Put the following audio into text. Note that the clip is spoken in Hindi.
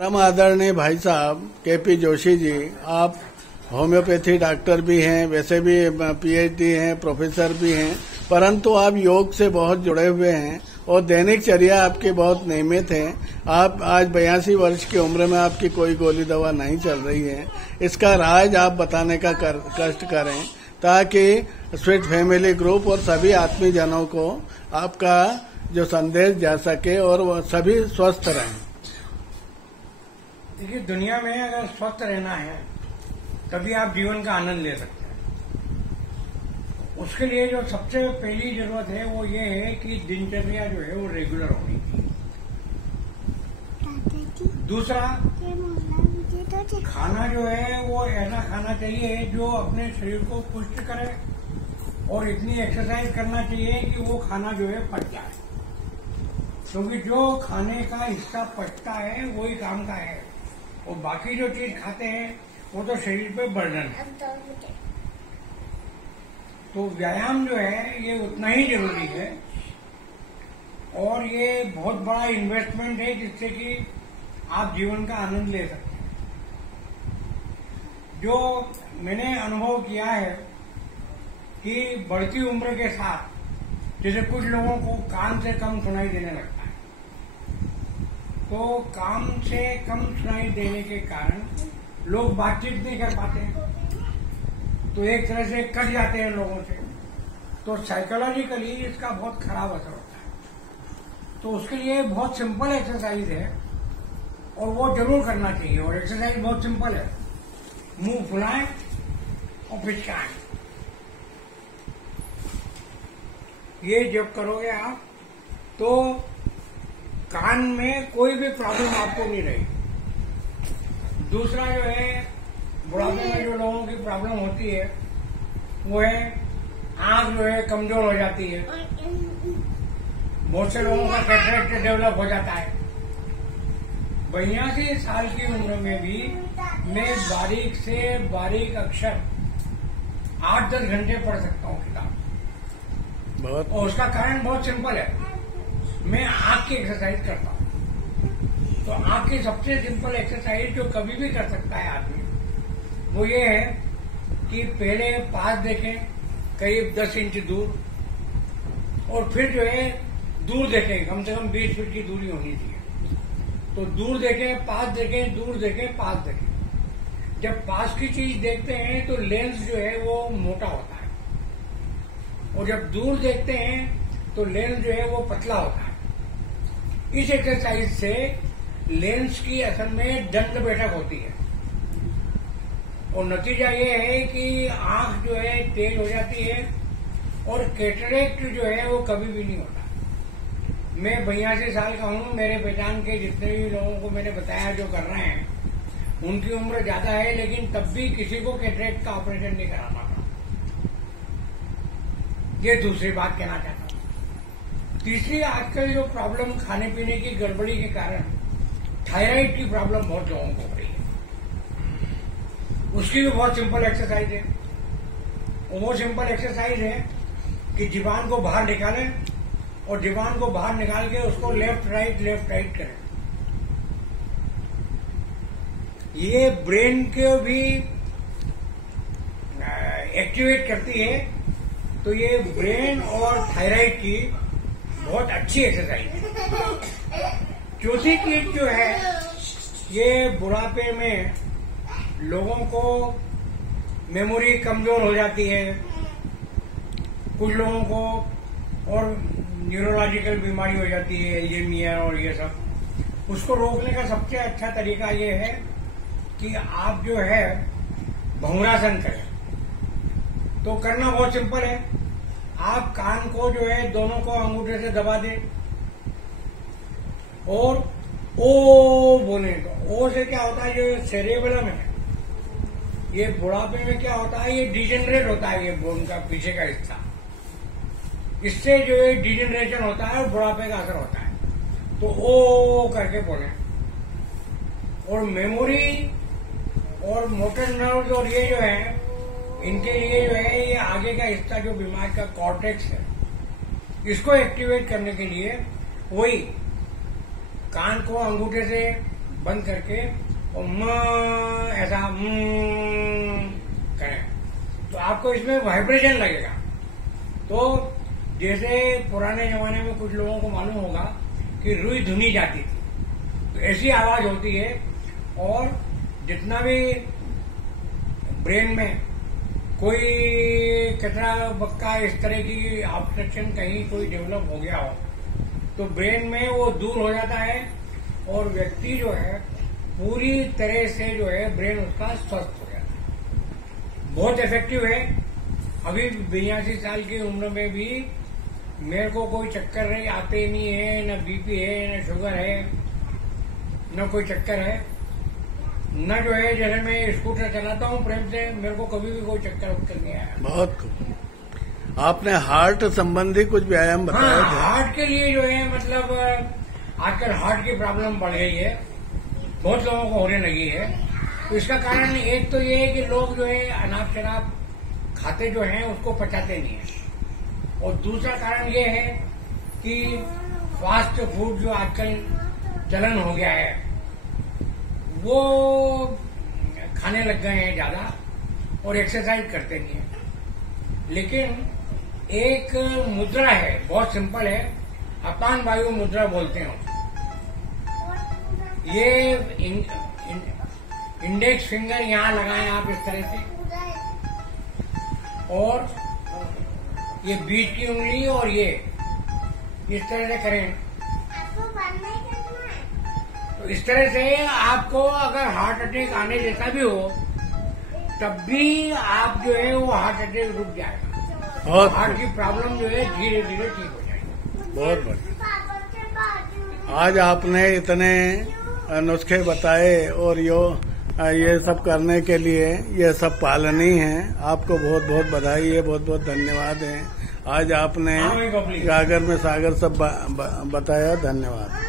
परम आदरणीय भाई साहब केपी जोशी जी, आप होम्योपैथी डॉक्टर भी हैं, वैसे भी पीएचडी हैं, प्रोफेसर भी हैं, परंतु आप योग से बहुत जुड़े हुए हैं और दैनिक चर्या आपकी बहुत नियमित है। आप आज 82 वर्ष की उम्र में आपकी कोई गोली दवा नहीं चल रही है। इसका राज आप बताने का कष्ट करें ताकि स्वीट फैमिली ग्रुप और सभी आत्मीजनों को आपका जो संदेश जा सके और वो सभी स्वस्थ रहें। देखिए, दुनिया में अगर स्वस्थ रहना है तभी आप जीवन का आनंद ले सकते हैं। उसके लिए जो सबसे पहली जरूरत है वो ये है कि दिनचर्या जो है वो रेगुलर होनी चाहिए। दूसरा, खाना जो है वो ऐसा खाना चाहिए जो अपने शरीर को पुष्ट करे और इतनी एक्सरसाइज करना चाहिए कि वो खाना जो है पच जाए, क्योंकि जो खाने का हिस्सा पचता है वही काम का है और बाकी जो चीज खाते हैं वो तो शरीर पे बर्डन है। तो व्यायाम जो है ये उतना ही जरूरी है और ये बहुत बड़ा इन्वेस्टमेंट है जिससे कि आप जीवन का आनंद ले सकते हैं। जो मैंने अनुभव किया है कि बढ़ती उम्र के साथ जैसे कुछ लोगों को कान से कम सुनाई देने लगता है, तो काम से कम सुनाई देने के कारण लोग बातचीत नहीं कर पाते हैं, तो एक तरह से कट जाते हैं लोगों से, तो साइकोलॉजिकली इसका बहुत खराब असर होता है। तो उसके लिए बहुत सिंपल एक्सरसाइज है और वो जरूर करना चाहिए। और एक्सरसाइज बहुत सिंपल है, मुंह फुलाएं और पिचकाएं। ये जब करोगे आप तो कान में कोई भी प्रॉब्लम आपको नहीं रहेगी। दूसरा जो है, बुढ़ापे में जो लोगों की प्रॉब्लम होती है वो है आंख जो है कमजोर हो जाती है। बहुत से लोगों का कैटरेक्ट डेवलप हो जाता है। 82 साल की उम्र में भी मैं बारीक से बारीक अक्षर 8-10 घंटे पढ़ सकता हूँ किताब। और उसका कारण बहुत सिंपल है, मैं आंख की एक्सरसाइज करता हूँ। तो आंख की सबसे सिंपल एक्सरसाइज जो कभी भी कर सकता है आदमी वो ये है कि पहले पास देखें करीब 10 इंच दूर और फिर जो है दूर देखें, कम से कम 20 फीट की दूरी होनी चाहिए। तो दूर देखें, पास देखें, दूर देखें, पास देखें। जब पास की चीज देखते हैं तो लेंस जो है वो मोटा होता है और जब दूर देखते हैं तो लेंस जो है वो पतला होता है। इस एक्सरसाइज से लेंस की असल में दंड बैठक होती है और नतीजा ये है कि आंख जो है तेज हो जाती है और कैटरेक्ट जो है वो कभी भी नहीं होता। मैं 82 साल का हूँ, मेरे पहचान के जितने भी लोगों को मैंने बताया जो कर रहे हैं उनकी उम्र ज्यादा है, लेकिन तब भी किसी को कैटरेक्ट का ऑपरेशन नहीं कराना पड़ा। ये दूसरी बात कहना चाहता हूँ। तीसरी, आजकल जो प्रॉब्लम खाने पीने की गड़बड़ी के कारण थायराइड की प्रॉब्लम बहुत लोगों को हो रही है, उसकी भी बहुत सिंपल एक्सरसाइज है। वो सिंपल एक्सरसाइज है कि जीवान को बाहर निकालें और जीवान को बाहर निकाल के उसको लेफ्ट राइट करें। ये ब्रेन को भी एक्टिवेट करती है, तो ये ब्रेन और थायराइड की बहुत अच्छी एक्सरसाइज है। चौथी चीज जो है, ये बुढ़ापे में लोगों को मेमोरी कमजोर हो जाती है, कुछ लोगों को और न्यूरोलॉजिकल बीमारी हो जाती है, एल्जाइमर और ये सब। उसको रोकने का सबसे अच्छा तरीका ये है कि आप जो है भंवरासन करें। तो करना बहुत सिंपल है, आप कान को जो है दोनों को अंगूठे से दबा दें और ओ बोले। तो ओ से क्या होता है, जो सेरेबेलम है ये बुढ़ापे में क्या होता है, ये डिजेनरेट होता है, ये बोन का पीछे का हिस्सा, इससे जो है डिजेनरेशन होता है और बुढ़ापे का असर होता है। तो ओ करके बोले। और मेमोरी और मोटर नर्व और ये जो है इनके लिए जो है ये आगे का हिस्सा जो दिमाग का कॉर्टेक्स है इसको एक्टिवेट करने के लिए वही कान को अंगूठे से बंद करके और ऐसा करें तो आपको इसमें वाइब्रेशन लगेगा। तो जैसे पुराने जमाने में कुछ लोगों को मालूम होगा कि रुई धुनी जाती थी, तो ऐसी आवाज होती है। और जितना भी ब्रेन में कोई कचरा बक्का इस तरह की ऑब्स्ट्रक्शन कहीं कोई डेवलप हो गया हो तो ब्रेन में वो दूर हो जाता है और व्यक्ति जो है पूरी तरह से जो है ब्रेन उसका स्वस्थ हो जाता है। बहुत इफेक्टिव है। अभी 82 साल की उम्र में भी मेरे को कोई चक्कर नहीं आते नहीं है, न बीपी है, न शुगर है, न कोई चक्कर है, न जो है जैसे मैं स्कूटर चलाता हूँ प्रेम से, मेरे को कभी भी कोई चक्कर उक्कर नहीं आया। बहुत। आपने हार्ट संबंधी कुछ व्यायाम बताया था? हार्ट के लिए जो है मतलब आजकल हार्ट की प्रॉब्लम बढ़ गई है, बहुत लोगों को होने लगी है। तो इसका कारण एक तो ये है कि लोग जो है अनाप शराब खाते जो हैं उसको पचाते नहीं है, और दूसरा कारण ये है कि फास्ट फूड जो आजकल चलन हो गया है वो खाने लग गए हैं ज्यादा और एक्सरसाइज करते नहीं है। लेकिन एक मुद्रा है, बहुत सिंपल है, अपान वायु मुद्रा बोलते हैं। ये इंडेक्स फिंगर यहाँ लगाएं आप इस तरह से, और ये बीच की उंगली और ये इस तरह से करें। तो इस तरह से आपको अगर हार्ट अटैक आने जैसा भी हो तब भी आप जो है वो हार्ट अटैक रुक जाएगा और हार्ट की प्रॉब्लम जो है धीरे धीरे ठीक हो जाएगी। बहुत बढ़िया। आज आपने इतने नुस्खे बताए और ये सब करने के लिए ये सब पालनीय है। आपको बहुत बहुत बधाई है, बहुत बहुत धन्यवाद है। आज आपने गागर में सागर सब बताया। धन्यवाद।